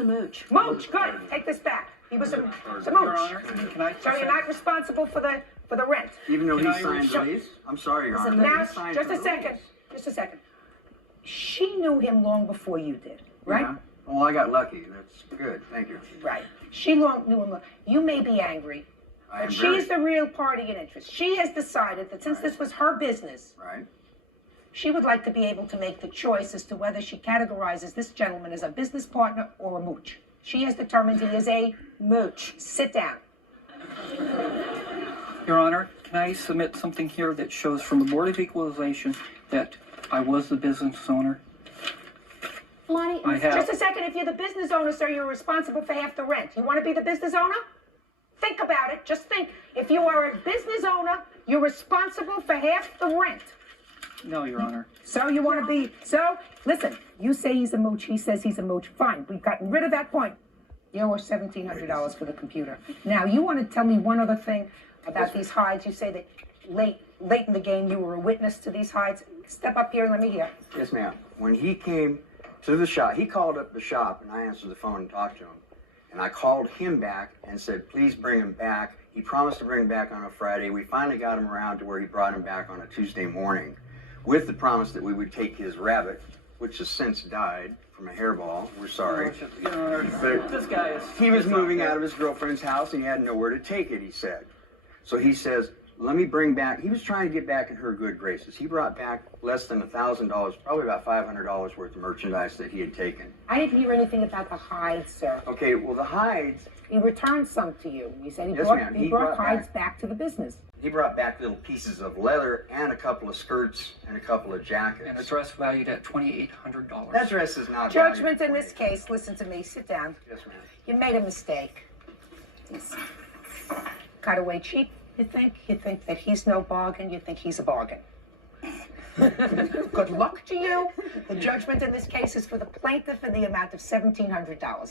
a mooch. Mooch, good. Take this back. He was a mooch. Your Honor, can I? So you're not responsible for the rent. Even though he Can I signed the reshow- lease? I'm sorry, Your Honor. Now, He signed just the a second. lease. Just a second. She knew him long before you did, right? Yeah. Well, I got lucky. That's good. Thank you. Right. She knew him long. You may be angry, I am but very- she's the real party in interest. She has decided that since this was her business, Right. she would like to be able to make the choice as to whether she categorizes this gentleman as a business partner or a mooch. She has determined he is a mooch. Sit down. Your Honor, can I submit something here that shows from the Board of Equalization that I was the business owner? Lonnie, I have. Just a second. If you're the business owner, sir, you're responsible for half the rent. You want to be the business owner? Think about it. Just think. If you are a business owner, you're responsible for half the rent. No, Your Honor. So you want to be, so, listen, you say he's a mooch, he says he's a mooch, fine, we've gotten rid of that point. You're worth $1,700 for the computer. Now, you want to tell me one other thing about these hides? You say that late in the game you were a witness to these hides. Step up here and let me hear. Yes, ma'am. When he came to the shop, he called up the shop, and I answered the phone and talked to him. And I called him back and said, please bring him back. He promised to bring him back on a Friday. We finally got him around to where he brought him back on a Tuesday morning, with the promise that we would take his rabbit, which has since died from a hairball. We're sorry. Your Honor, But this guy is... he was moving out of his girlfriend's house and he had nowhere to take it, he said. So he says, let me bring back, he was trying to get back in her good graces. He brought back less than $1,000, probably about $500 worth of merchandise that he had taken. I didn't hear anything about the hides, sir. Okay, well, the hides, He returned some to you. He said he Yes, brought, ma'am. he He brought brought hides back to the business. he brought back little pieces of leather and a couple of skirts and a couple of jackets. And a dress valued at $2,800. That dress is not Judgment valued in at this case, listen to me, sit down. Yes, ma'am. You made a mistake. Cut away cheap, you think? You think that he's no bargain, you think he's a bargain. Good luck to you. The judgment in this case is for the plaintiff in the amount of $1,700.